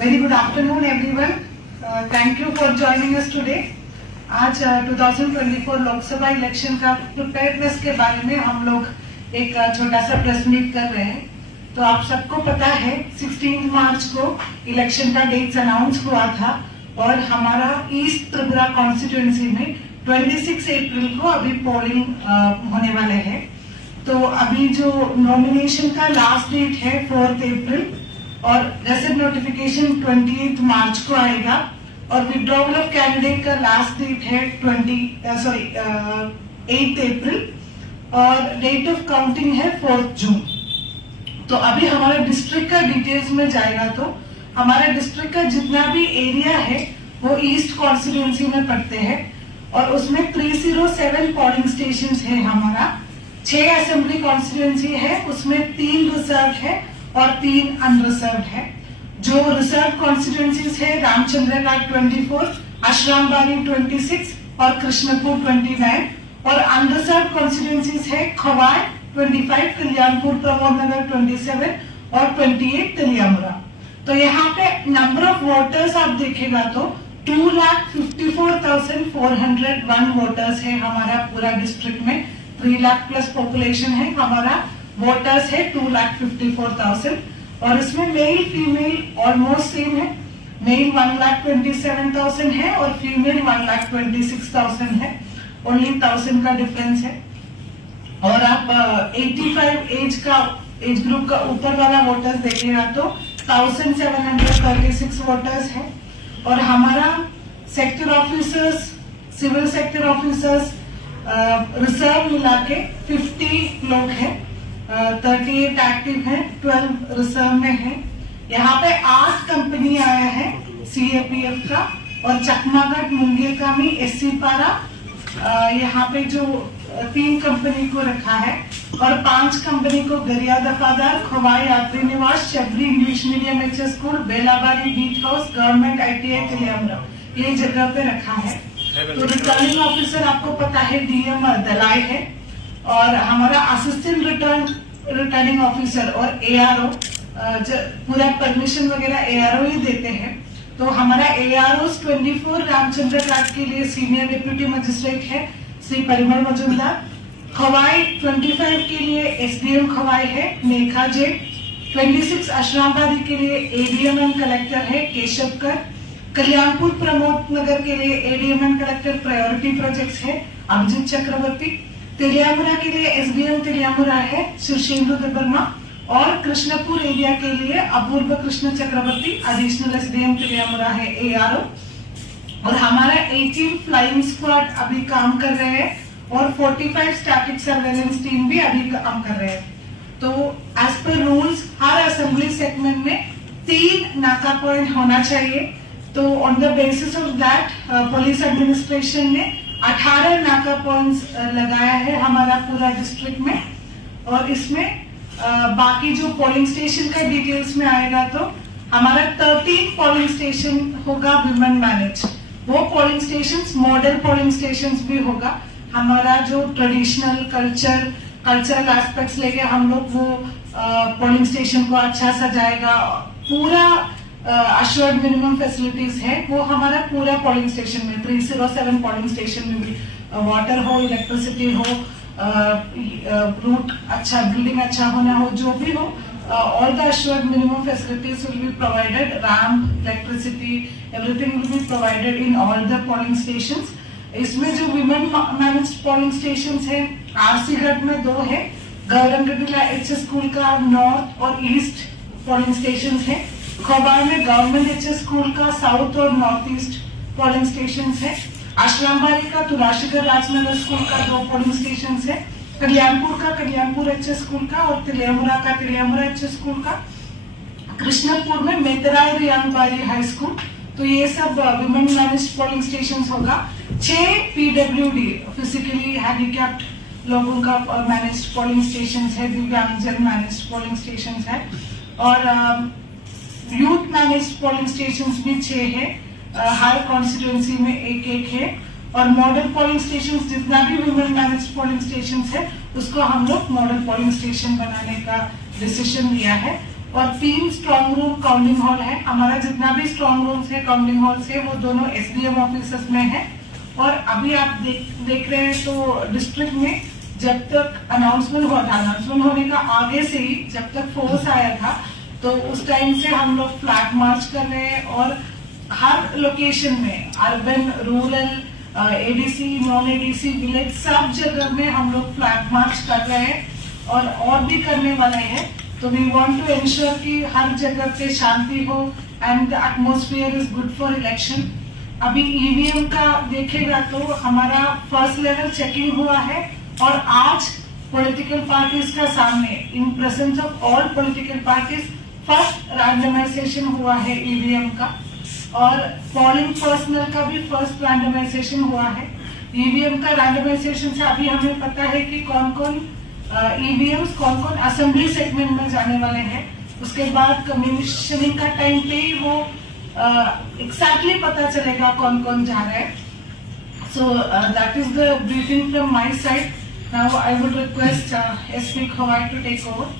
Very good afternoon everyone. Thank you for joining us today. आज 2024 Lok Sabha election का preparedness के बारे में हम लोग एक छोटा सा प्रेस मीट कर रहे हैं। तो आप सबको पता है 16 मार्च को इलेक्शन का डेट्स अनाउंस हुआ था और हमारा ईस्ट त्रिपुरा कॉन्स्टिट्यूएंसी में 26 अप्रैल को अभी पोलिंग होने वाले हैं। तो अभी जो नॉमिनेशन का लास्ट डेट है 4 अप्रैल और गैजेट नोटिफिकेशन 28 मार्च को आएगा और विड्रॉवल ऑफ कैंडिडेट का लास्ट डेट है 8 अप्रैल और डेट ऑफ काउंटिंग है 4 जून। तो अभी हमारे डिस्ट्रिक्ट का डिटेल्स में जाएगा तो हमारे डिस्ट्रिक्ट का जितना भी एरिया है वो ईस्ट कॉन्स्टिट्यूएंसी में पड़ते हैं और उसमें 307 पोलिंग स्टेशन है। हमारा 6 असेंबली कॉन्स्टिट्यूएंसी है, उसमें 3 रिजर्व है और 3 अनरिजर्व है। जो रिजर्व कॉन्स्टिट्यूएंसीज है रामचंद्र घाट 24, अशरामबाड़ी 26 और कृष्णपुर 29 और अनरिजर्व कॉन्स्टिट्यूएंसीज है खवाई 25, कल्याणपुर प्रमोद नगर 27 और 28 तिलियामुरा। तो यहाँ पे नंबर ऑफ वोटर्स आप देखेगा तो 2,54,401 वोटर्स है हमारा पूरा डिस्ट्रिक्ट में। 3 लाख प्लस पॉपुलेशन है, हमारा वोटर्स है 2,54,000 और इसमें मेल फीमेल ऑलमोस्ट सेम है। मेल 1,27,000 है और फीमेल 1,26,000 है, ओनली 1,000 का डिफरेंस है। और आप 85 एज ग्रुप का ऊपर वाला वोटर्स देखिएगा तो 1,736 वोटर्स है और हमारा sector officers, civil sector officers reserve मिला के 50 लोग हैं, 38 एक्टिव हैं, 12 रिजर्व में है। यहाँ पे 8 कंपनी आया है CAPF का और चकमागढ़ मुंगेर का भी SC पारा यहाँ पे जो 3 कंपनी को रखा है और 5 कंपनी को गरिया दफादार, खवाई यात्री निवास, Shabari English medium HS school, Belabari beat house, government ITI Teliamura ये जगह पे रखा है। तो रिटर्निंग ऑफिसर आपको पता है DM दलाई है और हमारा असिस्टेंट रिटर्निंग ऑफिसर और ARO पूरा परमिशन वगैरह ARO ही देते हैं। तो हमारा AROs 24 रामचंद्र घाट के लिए सीनियर डिप्यूटी मजिस्ट्रेट है श्री परिमल मजुमदार, खवाई 25 के लिए SDM खवाई है मेघा जेठ, 26 अशरामबाड़ी के लिए ADM एंड कलेक्टर है केशव कर, कल्याणपुर प्रमोद नगर के लिए ADM and collector priority projects है अभिजीत चक्रवर्ती, तिलियामुरा के लिए SDM तिलियामुरा है सुशील देवर्मा और कृष्णपुर एरिया के लिए अपूर्व कृष्ण चक्रवर्ती एडिशनल SDM तिलियामुरा है ARO। और हमारा 18 फ्लाइंग स्क्वाड अभी काम कर रहे हैं और 45 स्टैटिक सर्वेलेंस टीम भी अभी काम कर रहे हैं। तो एज पर रूल्स हर असेंबली सेगमेंट में 3 नाका पॉइंट होना चाहिए। तो on the basis of that police administration ने 18 नाका पॉइंट्स लगाया है हमारा पूरा डिस्ट्रिक्ट में और इसमें बाकी जो पोलिंग स्टेशन का डिटेल्स में आएगा तो हमारा 13 पोलिंग स्टेशन होगा विमेन मैनेज। वो polling stations model polling stations भी होगा। हमारा जो ट्रेडिशनल कल्चरल एस्पेक्ट्स लेके हम लोग वो पोलिंग स्टेशन को अच्छा सजाएगा। पूरा अश्योर्ड मिनिमम फैसिलिटीज है वो हमारा पूरा पोलिंग स्टेशन में 307 पोलिंग स्टेशन में भी वाटर हो, इलेक्ट्रिसिटी हो, रूट अच्छा, बिल्डिंग अच्छा होना हो, जो भी हो, all the assured minimum facilities will be provided, ramp, electricity, everything will be provided in all the polling stations. इसमें जो women managed polling stations है RC घाट में 2 है, गौरंगडीला HS स्कूल का नॉर्थ और ईस्ट पोलिंग स्टेशन है, खवाई में गवर्नमेंट HS स्कूल का साउथ और नॉर्थ ईस्ट पोलिंग स्टेशन है, अशरामबाड़ी का तुलाशीगर राजनगर स्कूल का 2 पोलिंग स्टेशन है, कल्याणपुर का कल्याणपुर HS स्कूल का और तिलियामुरा का तिलियामुरा HS स्कूल का, कृष्णपुर में मेतराय रियांगबाड़ी हाई स्कूल। तो ये सब वुमेन मैनेज्ड पोलिंग स्टेशन होगा। 6 PWD फिजिकली हैंडीकैप्ड लोगों का मैनेज्ड पोलिंग स्टेशन है, दिव्यांगजन मैनेज्ड पोलिंग स्टेशन है और यूथ मैनेज्ड पोलिंग स्टेशन भी 6 है। हर कॉन्स्टिट्यूएंसी में 1-1 है और मॉडल पोलिंग स्टेशन जितना भी वुमेन मैनेज्ड पोलिंग स्टेशन है उसको हम लोग मॉडल पोलिंग स्टेशन बनाने का डिसीजन लिया है और 3 स्ट्रांग रूम काउंटिंग हॉल है। हमारा जितना भी स्ट्रांग रूम्स है काउंटिंग हॉल से वो दोनों एसडीएम ऑफिसेस में है। और अभी आप देख रहे हैं तो डिस्ट्रिक्ट में जब तक अनाउंसमेंट हुआ था, अनाउंसमेंट होने का आगे से ही जब तक फोर्स आया था तो उस टाइम से हम लोग फ्लैग मार्च कर रहे हैं और हर लोकेशन में urban, rural, ADC, non ADC, village सब जगह में हम लोग फ्लैग मार्च कर रहे हैं और भी करने वाले हैं। तो वी वांट टू इंश्योर कि हर जगह पे शांति हो and the atmosphere is good for election. अभी ईवीएम का देखेगा तो हमारा फर्स्ट लेवल चेकिंग हुआ है और आज पॉलिटिकल पार्टीज का सामने in presence of all political parties first randomisation हुआ है ईवीएम का और पोलिंग पर्सनल का भी फर्स्ट रैंडमाइजेशन हुआ है। ईवीएम का रैंडमाइजेशन से अभी हमें पता है कि कौन कौन ईवीएम्स कौन कौन असेंबली सेगमेंट में जाने वाले हैं। उसके बाद कमीशनिंग का टाइम पे ही वो एग्जैक्टली पता चलेगा कौन कौन जा रहा है। So that is the briefing from my side. Now I would request SP Khowai to take over.